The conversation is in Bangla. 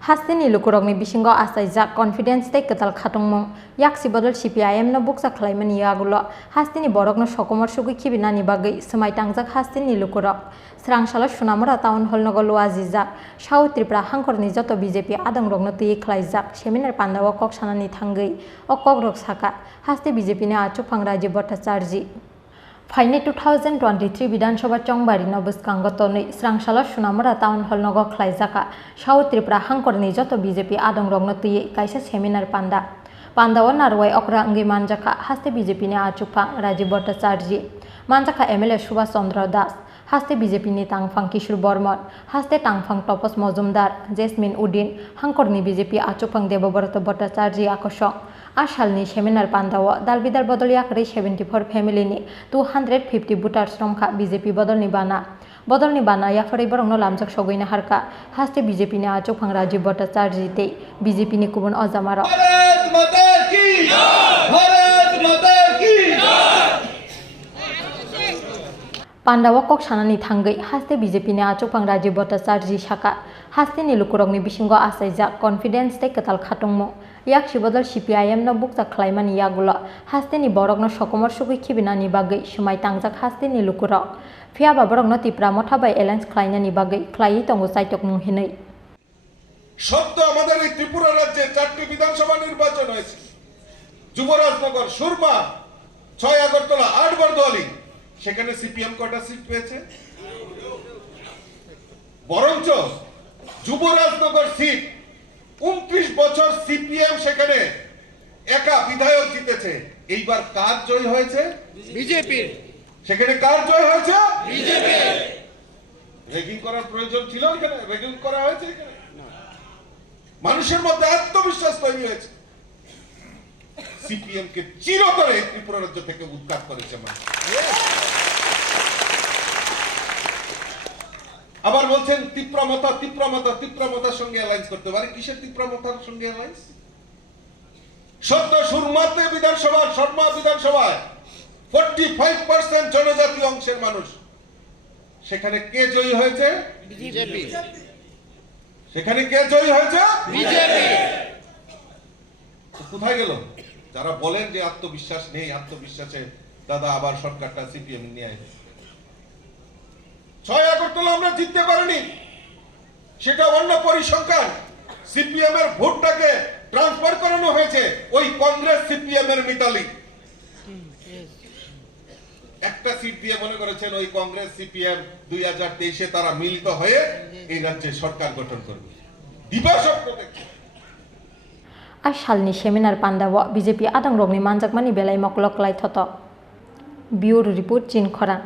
Hastini lukurogni bisingo asaijak confidence tei ketal khatungmung yaksi bodol CPIM no buksa khlaimani yagulo hastini borokno sokomor sugui khibinani bagui smai tangjak hastini lukurok srangsala sunamura town hall no golo ajijak South Tripura hangkorni joto BJP adangrokno tui khlaijak seminar pandao kok sanani thangui o kogrok saka haste BJP ni achupang Rajiv Bhattacharya Faini 2023 Bidhansabha Chongbari no bwskango tonwi srangsala sunamura town hall no khlaijaka South Tripura hangkorni joto BJP adangrokno tui kaisa seminar pandao narwai okra wngui manjaka haste BJP ni achupang Rajiv Bhattacharya manjaka MLA Subhash Chandra Das haste BJP ni tangphang Kishore Bormon haste tangphang Topos Mojumdar Jasmine Udin hangkorni BJP achupang Debabrata Bhattacharya akosok Asalni seminar pandao dalbidal bodol yakri 74 family ni 250 voters romkha BJP bodolni bana yakfari borokno lamjak sogoina harka haste BJP ni achupang Rajiv Bhattacharya tei BJP ni kubun ojamaro Pandao kok sanani thangui haste BJP ni achupang Rajiv Bhattacharya saka haste ni lukurokni bisingo asaijak confidence tei ketal khatungmung yakshi bodol CPIM no buksa khlaimani yagulo haste ni borokno sokomor sugui khibinani bagui smai tangjak haste ni lukurok phiaba borokno tipra mothabai alliance khlainani bagui khlai tongo chaitokmung hinui সত্য আমাদের এই ত্রিপুরা রাজ্যে 4টি বিধানসভা নির্বাচন হয়েছে যুবরাজনগর সুরমা 6 আগরতলা 8 বরদোয়ালি সেখানে সিপিএম কয়টা সিট পেয়েছে বরঞ্চ যুবরাজনগর সিট 29 বছর সিপিএম সেখানে একা বিধায়ক জিতেছে এইবার কার জয় হয়েছে বিজেপি সেখানে কার জয় হয়েছে বিজেপি রেগিং করার প্রয়োজন ছিল এখানে রেগিং করা হয়েছে এখানে মানুষের মধ্যে আত্মবিশ্বাস তৈরি হয়েছে সিপিএম কে চিরতরে ত্রিপুরা রাজ্য থেকে উৎখাত করেছে মানুষ আবার বলছেন তীব্রমতার সঙ্গে অ্যালায়েন্স করতে পারে কিসের তীব্রমতার সঙ্গে অ্যালায়েন্স সত্য সুরমাতে শর্মা বিধানসভায় 45% জনজাতি অংশের মানুষ সেখানে কে জয়ী হয়েছে বিজেপি সেখানে কে জয়ী হয়েছে বিজেপি কোথায় গেল যারা বলেন যে আত্মবিশ্বাস নেই আত্মবিশ্বাসে দাদা আবার সরকারটা সিপিএম নিয়ে আসবে 6 আগরতলা আমরা জিততে পারিনি সেটা অন্য পরিসংখ্যান সিপিএম এর ভোটটাকে ট্রান্সফার করানো হয়েছে ওই কংগ্রেস সিপিএম এর মিতালি একটা সিট দিয়ে মনে করেছেন ওই কংগ্রেস সিপিএম 2023 এ তারা মিলিত হয়ে এই রাজ্যে সরকার গঠন করবে দিবাস্বপ্ন দেখছে Asalni seminar pandao BJP adangrokni manjakmani belai moklok lai thoto Bureau Report Chin Khorang